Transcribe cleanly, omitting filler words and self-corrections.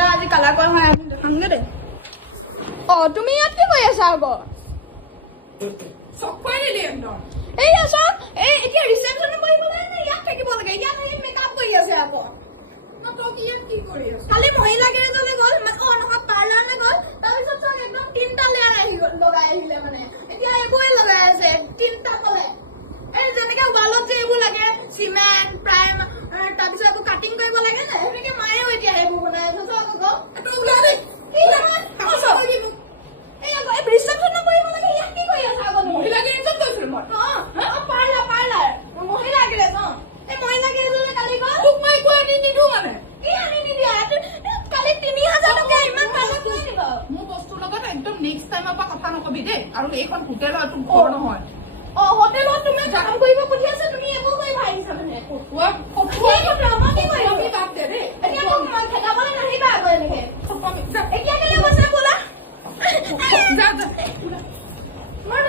এটা আজি কালাৰ কৰা হয় আমি দেখামগে দে তুমি ইয়াত কি কৰি আছা আকৌ চক কৰি দিলি একদম এই আছা এই এতিয়া ৰিসেপশনে বহিব লাগে ইয়াত থাকিব লাগে ইয়াত মেকআপ কৰি আছে আকৌ তই কি কৰি আছ খালি মহিলা কেইজনী গ'ল মানে নহয় পাৰ্লাৰলে গ'ল তাৰপিছত চব একদম তিনটা লেয়াৰ আহি গ'ল লগাই আহিলে মানে এতিয়া এইবোৰে লগাই আছে তিনটা তলে এই যেনেকে ৱালত যে এইবোৰ লাগে চিমেণ্ট প্ৰাইম তাৰপিছত আকৌ কাটিং কৰিব লাগে যে সেনেকে মায়েও এতিয়া এইবোৰ বনাই আছে চব আকৌ তই ওলাই দে এই আকৌ এই ৰিসেপশনে বহিব লাগে ইয়াত কি কৰি আছা আকৌ মহিলা কেইজন গৈছিল মই পাৰ্লাৰ মহিলা কেইজন এই মহিলা কেইজনে কালি গ'ল তোক মই একো আনি নিদিওঁ মানে এই আনি নিদিয়া কালি 3000 টকা ইমান কালে কৈ দিব মোৰ বস্তুৰ লগত একদম নেক্সট টাইমৰ পৰা কথা নকবি দেই আৰু এইখন হোটেল হয় তোৰ ঘৰ নহয় হোটেলত তুমি কাম কৰিব পঠিয়াইছে তুমি একো কৰিব আহিছা মানে এতিয়া মই খেদাবলৈ নাহিবা আকৌ এনেকে এতিয়া কেলে কৈছে বোলা যা মই